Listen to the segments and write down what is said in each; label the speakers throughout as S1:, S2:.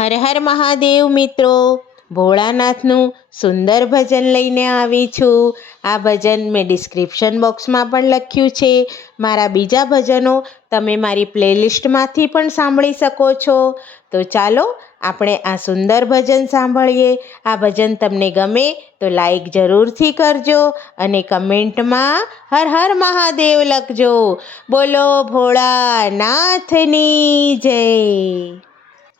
S1: હર હર મહાદેવ મિત્રો. ભોળાનાથનું સુંદર ભજન લઈને આવી છું. આ ભજન મેં ડિસ્ક્રિપ્શન બોક્સમાં પણ લખ્યું છે. મારા બીજા ભજનો તમે મારી પ્લેલિસ્ટમાંથી પણ સાંભળી શકો છો. તો ચાલો આપણે આ સુંદર ભજન સાંભળીએ. આ ભજન તમને ગમે તો લાઈક જરૂરથી કરજો અને કમેન્ટમાં હર હર મહાદેવ લખજો. બોલો ભોળાનાથની જય.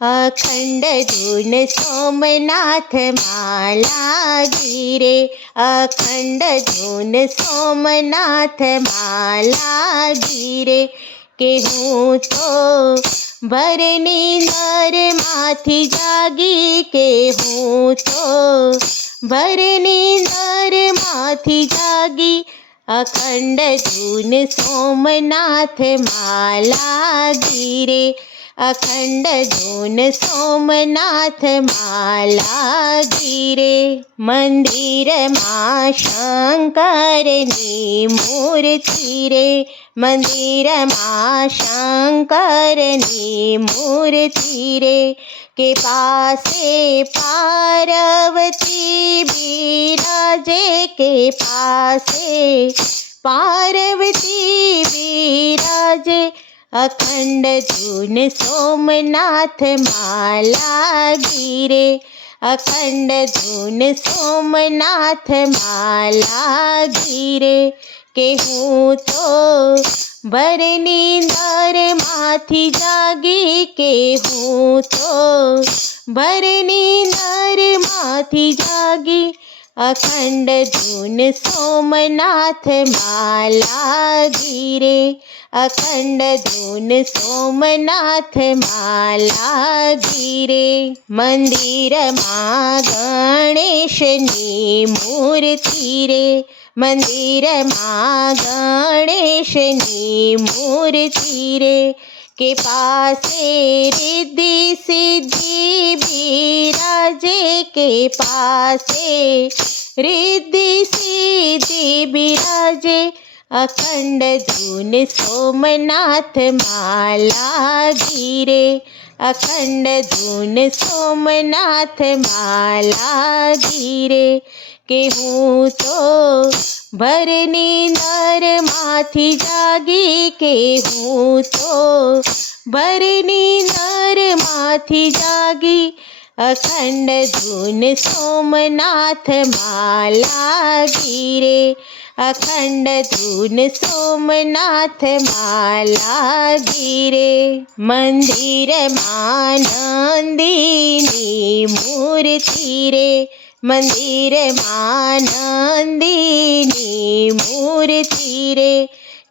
S1: અખંડ ધૂન સોમનાથ માલા ગીરે અખંડ ધૂન સોમનાથ માલા ગીરે કે હું તો ભરની નરમાંથી જાગી કે હું તો ભરની નરમાંથી જાગી અખંડ ધૂન સોમનાથ માલા ગીરે અખંડ ધૂન સોમનાથ માલા ગીરે મંદિરમાં શંકરની મૂર્તિ રે મંદિરમાં શંકરની મૂર્તિ રે કે પાસે પાર્વતી બિરાજે કે પાસે પાર્વતી બિરાજે અખંડ ધૂન સોમનાથ માલા ગીરે અખંડ ધૂન સોમનાથ માલા ગીરે કે હું તો ભરની નરમાંથી જાગી કે હું તો ભરની નરમાંથી જાગી અખંડ ધૂન સોમનાથ માલા ગીરે અખંડ ધૂન સોમનાથ માલા ગીરે મંદિરમાં ગણેશની મૂર્તિ રે. મંદિરમાં ગણેશની મૂર્તિ રે. કે પાસે રિદ્ધિ સિદ્ધિ બિરાજે કે પાસે રિદ્ધિ સિદ્ધિ બિરાજે અખંડ ધૂન સોમનાથ માલા ગીરે અખંડ ધૂન સોમનાથ માલા ગીરે કે હું તો ભરની નરમાંથી જાગી કે હું તો? ભરની નરમાંથી જાગી, અખંડ ધૂન સોમનાથ માલા ગીરે અખંડ ધૂન સોમનાથ માલા ગીરે મંદિરમાં નંદીની મૂર્તિ રે. મંદિરમાં માનંદીની મૂર્તિ રે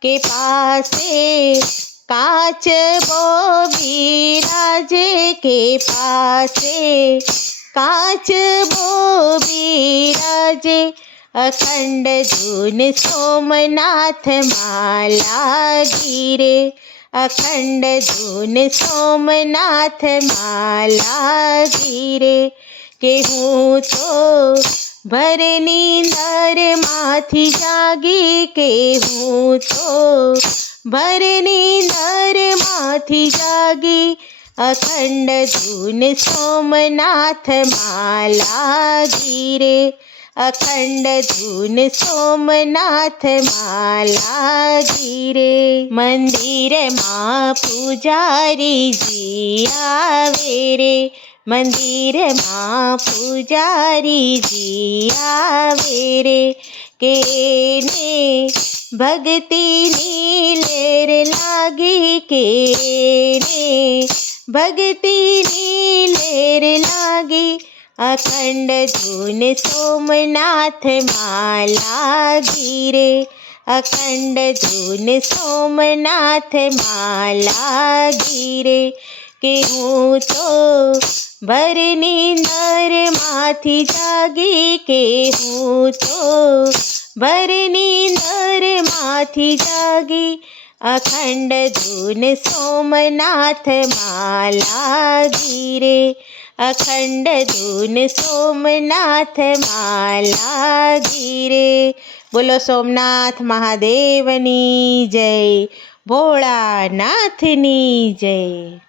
S1: કે પાસે કાચ બો બિરાજે કે પાસે કાચ બો બિરાજે અખંડ ધૂન સોમનાથ માલા ગીરે અખંડ ધૂન સોમનાથ માલા ગીરે કે હું તો ભરની નરમાંથી જાગી કે હું તો ભરની નરમાંથી જાગી અખંડ ધૂન સોમનાથ માલા ગીરે અખંડ ધૂન સોમનાથ માલા ગીરે મંદિરમાં પૂજારીજી આવે રે. મંદિરમાં પૂજારીજી આવે રે. કે ને ભક્તિની લેર લાગી કે ને ભક્તિની લેર લાગી. અખંડ ધૂન સોમનાથ માલા ગીરે અખંડ ધૂન સોમનાથ માલા ગીરે કે હું તો ભરની નરમાંથી જાગી કે હું તો ભરની નરમાંથી જાગી અખંડ ધૂન સોમનાથ માલા ગીરે અખંડ ધૂન સોમનાથ માલા ગીરે બોલો સોમનાથ મહાદેવની જય, ભોળાનાથની જય.